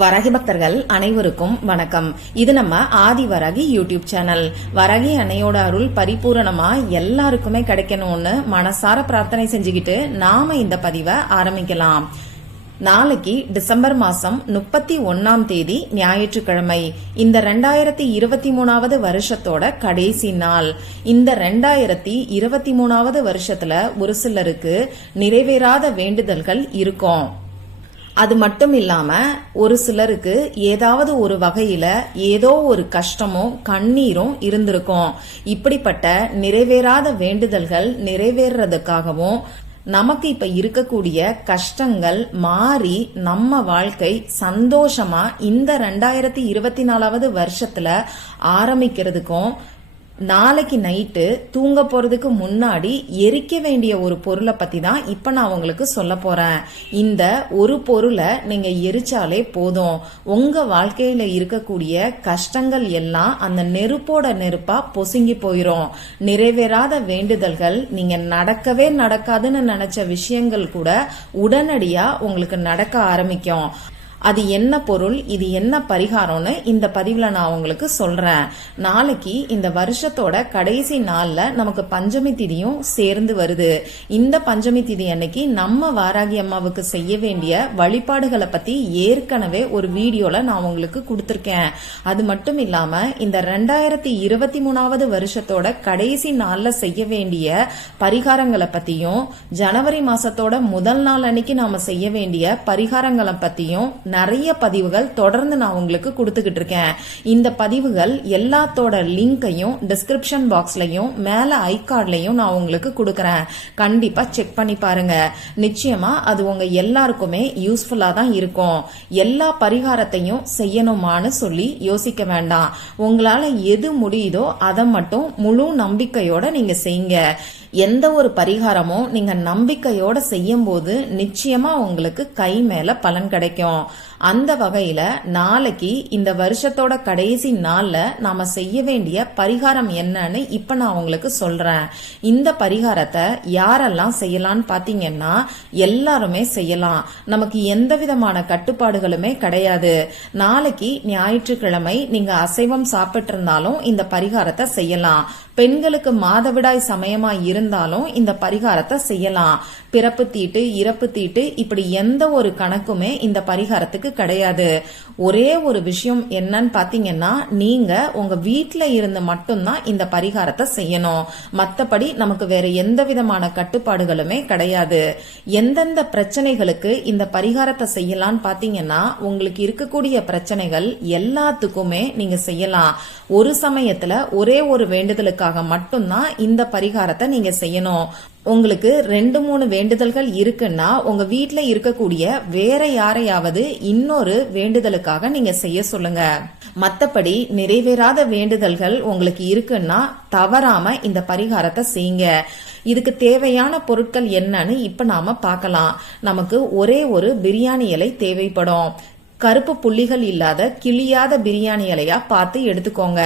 வராகி பக்தர்கள் அனைவருக்கும் வணக்கம். இது நம்ம ஆதி வராகி யூடியூப் சேனல். வராகி அன்னையோட அருள் பரிபூரணமா எல்லாருக்குமே கிடைக்கணும்னு மனசார பிரார்த்தனை செஞ்சுக்கிட்டு நாம இந்த பதிவை ஆரம்பிக்கலாம். நாளைக்கு டிசம்பர் மாசம் 31ஆம் தேதி ஞாயிற்றுக்கிழமை. இந்த 2023வது வருஷத்தோட கடைசி நாள். இந்த 2023வது வருஷத்துல ஒரு சிலருக்கு நிறைவேறாத வேண்டுதல்கள் இருக்கும். அது மட்டும் இல்லாம ஒரு சிலருக்கு ஏதாவது ஒரு வகையில ஏதோ ஒரு கஷ்டமும் கண்ணீரும் இருந்திருக்கும். இப்படிப்பட்ட நிறைவேறாத வேண்டுதல்கள் நிறைவேறதுக்காகவும் நமக்கு இப்ப இருக்கக்கூடிய கஷ்டங்கள் மாறி நம்ம வாழ்க்கை சந்தோஷமா இந்த 2024வது வருஷத்துல ஆரம்பிக்கிறதுக்கும் நாளைக்கு நைட்டு தூங்க போறதுக்கு முன்னாடி எரிக்க வேண்டிய ஒரு பொருளை பத்தி தான் இப்ப நான் உங்களுக்கு சொல்ல போறேன். இந்த ஒரு பொருளை நீங்க எரிச்சாலே போதும், உங்க வாழ்க்கையில இருக்கக்கூடிய கஷ்டங்கள் எல்லாம் அந்த நெருப்போட நெருப்பா பொசுங்கி போயிரும். நிறைவேறாத வேண்டுதல்கள், நீங்க நடக்கவே நடக்காதுன்னு நினைச்ச விஷயங்கள் கூட உடனடியா உங்களுக்கு நடக்க ஆரம்பிக்கும். அது என்ன பொருள், இது என்ன பரிகாரம்னு இந்த பதிவுல நான் உங்களுக்கு சொல்றேன். நாளைக்கு இந்த வருஷத்தோட கடைசி நாள்ல நமக்கு பஞ்சமி திதியும் சேர்ந்து வருது. இந்த பஞ்சமி திதி அன்னைக்கு நம்ம வாராகி அம்மாவுக்கு செய்ய வேண்டிய வழிபாடுகளை பத்தி ஏற்கனவே ஒரு வீடியோல நான் உங்களுக்கு கொடுத்திருக்கேன். அது மட்டும் இல்லாம இந்த 2023வது வருஷத்தோட கடைசி நாள்ல செய்ய வேண்டிய பரிகாரங்களை பத்தியும், ஜனவரி மாசத்தோட முதல் நாள் அன்னைக்கு நாம செய்ய வேண்டிய பரிகாரங்களை பத்தியும் நிறைய பதிவுகள் தொடர்ந்து நான் உங்களுக்கு கொடுத்துக்கிட்டு இருக்கேன். இந்த பதிவுகள் எல்லாத்தோட லிங்கையும் டிஸ்கிரிப்ஷன் பாக்ஸ்லயும் மேல ஐகார்ட்லயும் நான் உங்களுக்கு கொடுக்கறேன். கண்டிப்பா செக் பண்ணி பாருங்க. நிச்சயமா அது உங்க எல்லாருக்குமே யூஸ்ஃபுல்லா தான் இருக்கும். எல்லா பரிகாரத்தையும் செய்யணுமான்னு சொல்லி யோசிக்க வேண்டாம். உங்களால எது முடியுதோ அதை மட்டும் முழு நம்பிக்கையோட நீங்க செய்யுங்க. எந்த ஒரு பரிகாரமும் நீங்க நம்பிக்கையோட செய்யும் போது நிச்சயமா உங்களுக்கு கை மேல பலன் கிடைக்கும். அந்த வகையில நாளைக்கு இந்த வருஷத்தோட கடைசி நாள்ல நாம செய்ய வேண்டிய பரிகாரம் என்னன்னு இப்ப நான் உங்களுக்கு சொல்றேன். இந்த பரிகாரத்தை யாரெல்லாம் செய்யலாம்னு பாத்தீங்கன்னா எல்லாருமே செய்யலாம். நமக்கு எந்த விதமான கட்டுப்பாடுகளுமே கிடையாது. நாளைக்கு ஞாயிற்றுக்கிழமை நீங்க அசைவம் சாப்பிட்டு இருந்தாலும் இந்த பரிகாரத்தை செய்யலாம். பெண்களுக்கு மாதவிடாய் சமயமா இருந்தாலும் இந்த பரிகாரத்தை செய்யலாம். பிறப்பு தீட்டு, இறப்பு தீட்டு இப்படி எந்த ஒரு கணக்குமே இந்த பரிகாரத்துக்கு கிடையாது. ஒரே ஒரு விஷயம் என்னன்னு பாத்தீங்கன்னா, நீங்க உங்க வீட்டுல இருந்து மட்டும்தான் இந்த பரிகாரத்தை செய்யணும். மத்தபடி நமக்கு வேற எந்த விதமான கட்டுப்பாடுகளுமே கிடையாது. எந்தெந்த பிரச்சனைகளுக்கு இந்த பரிகாரத்தை செய்யலாம்னு பாத்தீங்கன்னா, உங்களுக்கு இருக்கக்கூடிய பிரச்சனைகள் எல்லாத்துக்குமே நீங்க செய்யலாம். ஒரு சமயத்துல ஒரே ஒரு வேண்டுதலுக்காக மட்டும்தான் இந்த பரிகாரத்தை நீங்க செய்யணும். உங்களுக்கு 2-3 வேண்டுதல்கள் இருக்குன்னா உங்க வீட்டுல இருக்கக்கூடிய வேற யாரையாவது இன்னொரு வேண்டுதலுக்காக நீங்க செய்ய சொல்லுங்க. மத்தபடி நிறைவேறாத வேண்டுதல்கள் உங்களுக்கு இருக்குன்னா தவறாம இந்த பரிகாரத்தை செய்யுங்க. இதுக்கு தேவையான பொருட்கள் என்னன்னு இப்ப நாம பார்க்கலாம். நமக்கு ஒரே ஒரு பிரியாணி இலை தேவைப்படும். கருப்பு புள்ளிகள் இல்லாத கிளியாத பிரியாணி இலையா பார்த்து எடுத்துக்கோங்க.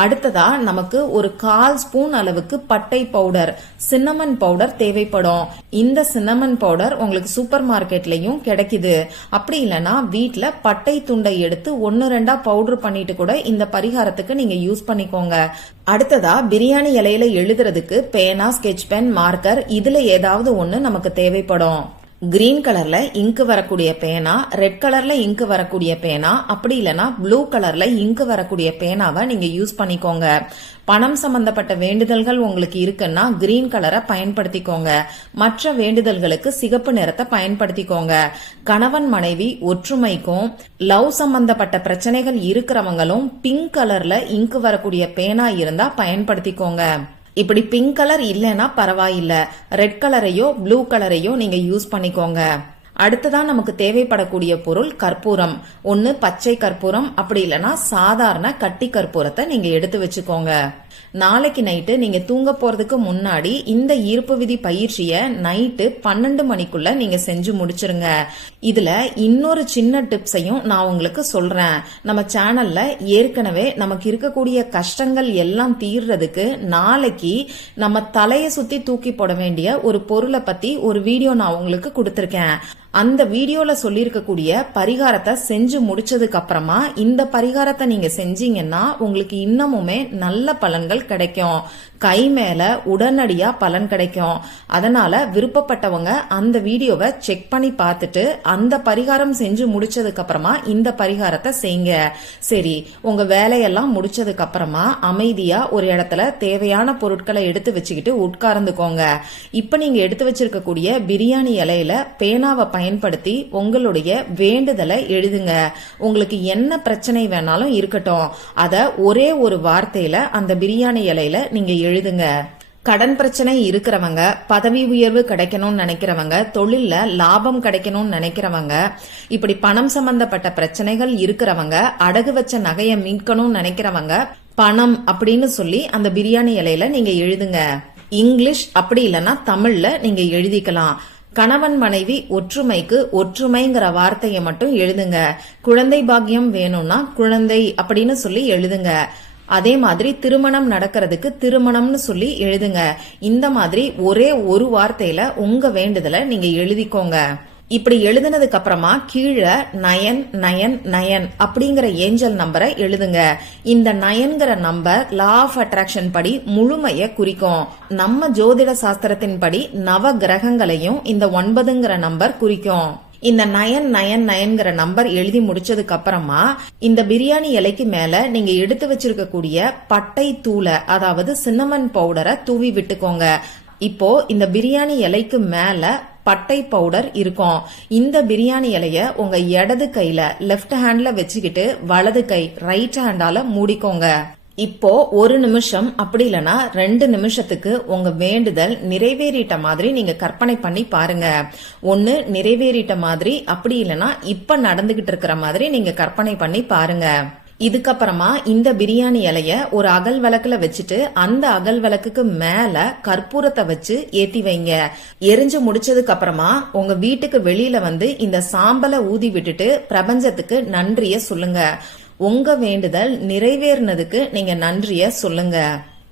அடுத்ததா நமக்கு ஒரு 1/4 ஸ்பூன் அளவுக்கு பட்டை பவுடர், சின்னமன் பவுடர் தேவைப்படும். இந்த சின்னமன் பவுடர் உங்களுக்கு சூப்பர் மார்க்கெட்லயும் கிடைக்குது. அப்படி இல்லைன்னா வீட்டுல பட்டை துண்டை எடுத்து 1-2 பவுடர் பண்ணிட்டு கூட இந்த பரிகாரத்துக்கு நீங்க யூஸ் பண்ணிக்கோங்க. அடுத்ததா பிரியாணி இலையில எழுதுறதுக்கு பேனா, ஸ்கெட்ச் பென், மார்க்கர் இதுல ஏதாவது ஒண்ணு நமக்கு தேவைப்படும். கிரீன் கலர்ல இங்கு வரக்கூடிய பேனா, ரெட் கலர்ல இங்கு வரக்கூடிய பேனா, அப்படி இல்லைன்னா ப்ளூ கலர்ல இங்கு வரக்கூடிய பேனாவை நீங்க யூஸ் பண்ணிக்கோங்க. பணம் சம்பந்தப்பட்ட வேண்டுதல்கள் உங்களுக்கு இருக்குன்னா கிரீன் கலரை பயன்படுத்திக்கோங்க. மற்ற வேண்டுதல்களுக்கு சிகப்பு நிறத்தை பயன்படுத்திக்கோங்க. கணவன் மனைவி ஒற்றுமைக்கும் லவ் சம்பந்தப்பட்ட பிரச்சனைகள் இருக்கிறவங்களும் பிங்க் கலர்ல இங்கு வரக்கூடிய பேனா இருந்தா பயன்படுத்திக்கோங்க. இப்படி பிங்க் கலர் இல்லைன்னா பரவாயில்ல, ரெட் கலரையோ ப்ளூ கலரையோ நீங்க யூஸ் பண்ணிக்கோங்க. அடுத்ததான் நமக்கு தேவைப்படக்கூடிய பொருள் கற்பூரம். ஒன்னு பச்சை கற்பூரம், அப்படி இல்லைன்னா சாதாரண கட்டி கற்பூரத்தை நீங்க எடுத்து வச்சுக்கோங்க. நாளைக்கு நைட்டு நீங்க தூங்க போறதுக்கு முன்னாடி இந்த ஈர்ப்பு விதி பயிற்சிய நைட்டு 12 மணிக்குள்ள நீங்க செஞ்சு முடிச்சிருங்க. இதுல இன்னொரு சின்ன டிப்ஸையும் நான் உங்களுக்கு சொல்றேன். நம்ம சேனல்ல ஏற்கனவே நமக்கு இருக்கக்கூடிய கஷ்டங்கள் எல்லாம் தீர்றதுக்கு நாளைக்கு நம்ம தலைய சுத்தி தூக்கி போட வேண்டிய ஒரு பொருளை பத்தி ஒரு வீடியோ நான் உங்களுக்கு கொடுத்திருக்கேன். அந்த வீடியோல சொல்லியிருக்கக்கூடிய பரிகாரத்தை செஞ்சு முடிச்சதுக்கு அப்புறமா இந்த பரிகாரத்தை நீங்க செஞ்சீங்கன்னா உங்களுக்கு இன்னமுமே நல்ல பலன்கள் கிடைக்கும். கை மேல உடனடியா பலன் கிடைக்கும். அதனால விருப்பப்பட்டவங்க அந்த வீடியோவை செக் பண்ணி பார்த்துட்டு அந்த பரிகாரம் செஞ்சு முடிச்சதுக்கு அப்புறமா இந்த பரிகாரத்தை செய்யுங்க. சரி, உங்க வேலையெல்லாம் முடிச்சதுக்கு அப்புறமா அமைதியா ஒரு இடத்துல தேவையான பொருட்களை எடுத்து வச்சுக்கிட்டு உட்கார்ந்துக்கோங்க. இப்ப நீங்க எடுத்து வச்சிருக்கக்கூடிய பிரியாணி இலையில பேனாவை பயன்படுத்தி உங்களுடைய வேண்டுதலை எழுதுங்க. உங்களுக்கு என்ன பிரச்சனை வேணாலும் இருக்கட்டும், அத ஒரே ஒரு வார்த்தையில அந்த பிரியாணி இலையில நீங்க எழுதுங்க. கடன் பிரச்சனை இருக்கிறவங்க, பதவி உயர்வு கிடைக்கணும்னு நினைக்கிறவங்க, தொழில்ல லாபம் கிடைக்கணும்னு நினைக்கிறவங்க, இப்படி பணம் சம்பந்தப்பட்ட பிரச்சனைகள் இருக்கிறவங்க, அடகு வச்ச நகையை மீட்கணும்னு நினைக்கிறவங்க, பணம் அப்படின்னு சொல்லி அந்த பிரியாணி இலையில நீங்க எழுதுங்க. இங்கிலீஷ் அப்படி இல்லைன்னா தமிழ்ல நீங்க எழுதிக்கலாம். கணவன் மனைவி ஒற்றுமைக்கு ஒற்றுமைங்கிற வார்த்தையை மட்டும் எழுதுங்க. குழந்தை பாக்கியம் வேணும்னா குழந்தை அப்படின்னு சொல்லி எழுதுங்க. அதே மாதிரி திருமணம் நடக்கிறதுக்கு திருமணம்னு சொல்லி எழுதுங்க. இந்த மாதிரி ஒரே ஒரு வார்த்தையில உங்க வேண்டுதலை நீங்க எழுதிக்கோங்க. இப்படி எழுதினதுக்கு அப்புறமா கீழே 999 அப்படிங்கிற ஏஞ்சல் நம்பரை எழுதுங்க. இந்த 9ங்கிற நம்பர் லா ஆஃப் அட்ராக்ஷன் படி முழுமைய குறிக்கும். நம்ம ஜோதிட சாஸ்திரத்தின் படி நவ கிரகங்களையும் இந்த 9ங்கிற நம்பர் குறிக்கும். இந்த 999ங்கிற நம்பர் எழுதி முடிச்சதுக்கு அப்புறமா இந்த பிரியாணி இலைக்கு மேல நீங்க எடுத்து வச்சிருக்கக்கூடிய பட்டை தூளை, அதாவது சின்னமன் பவுடரை தூவி விட்டுக்கோங்க. இப்போ இந்த பிரியாணி இலைக்கு மேல பட்டை பவுடர் இருக்கும். இந்த பிரியாணி இலைய உங்க இடது கையில லெப்ட் ஹேண்ட்ல வச்சுக்கிட்டு வலது கை ரைட் ஹேண்டால மூடிக்கோங்க. இப்போ 1 நிமிஷம் அப்படி இல்லைன்னா 2 நிமிஷத்துக்கு உங்க வேண்டுதல் நிறைவேறிட்ட மாதிரி நீங்க கற்பனை பண்ணி பாருங்க. ஒன்னு நிறைவேறிட்ட மாதிரி, அப்படி இல்லைன்னா இப்ப நடந்துகிட்டு இருக்கிற மாதிரி நீங்க கற்பனை பண்ணி பாருங்க. இதுக்கப்புறமா இந்த பிரியாணி இலைய ஒரு அகல் விளக்குல வச்சுட்டு அந்த அகல் விளக்குக்கு மேல கற்பூரத்தை வச்சு ஏத்தி வைங்க. எரிஞ்சு முடிச்சதுக்கு அப்புறமா உங்க வீட்டுக்கு வெளியில வந்து இந்த சாம்பலை ஊதி விட்டுட்டு பிரபஞ்சத்துக்கு நன்றிய சொல்லுங்க. உங்க வேண்டுதல் நிறைவேறினதுக்கு நீங்க நன்றிய சொல்லுங்க.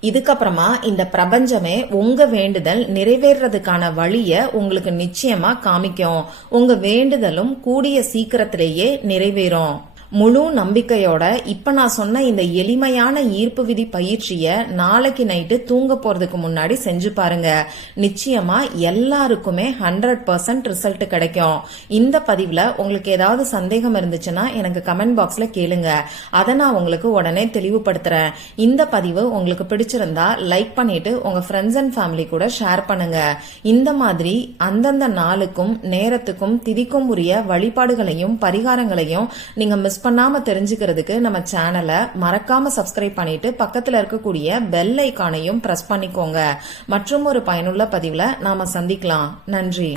இதுக்கப்புறமா இந்த பிரபஞ்சமே உங்க வேண்டுதல் நிறைவேறதுக்கான வழிய உங்களுக்கு நிச்சயமா காமிக்கும். உங்க வேண்டுதலும் கூடிய சீக்கிரத்திலேயே நிறைவேறும். முழு நம்பிக்கையோட இப்ப நான் சொன்ன இந்த எளிமையான ஈர்ப்பு விதி பயிற்சிய நாளைக்கு நைட்டு தூங்க போறதுக்கு முன்னாடி செஞ்சு பாருங்க. நிச்சயமா எல்லாருக்குமே 100% ரிசல்ட் கிடைக்கும். இந்த பதிவுல உங்களுக்கு ஏதாவது சந்தேகம் இருந்துச்சுன்னா எனக்கு கமெண்ட் பாக்ஸ்ல கேளுங்க. அதை நான் உங்களுக்கு உடனே தெளிவுபடுத்துறேன். இந்த பதிவு உங்களுக்கு பிடிச்சிருந்தா லைக் பண்ணிட்டு உங்க ஃப்ரெண்ட்ஸ் அண்ட் ஃபேமிலி கூட ஷேர் பண்ணுங்க. இந்த மாதிரி அந்தந்த நாளுக்கும் நேரத்துக்கும் திதிக்கும் உரிய வழிபாடுகளையும் பரிகாரங்களையும் நீங்க மிஸ் பண்ணாம தெரிஞ்சுக்கிறதுக்கு நம்ம சேனலை மறக்காம சப்ஸ்கிரைப் பண்ணிட்டு பக்கத்துல இருக்கக்கூடிய பெல் ஐகானையும் பிரஸ் பண்ணிக்கோங்க. மற்றும் ஒரு பயனுள்ள பதிவுல நாம சந்திக்கலாம். நன்றி.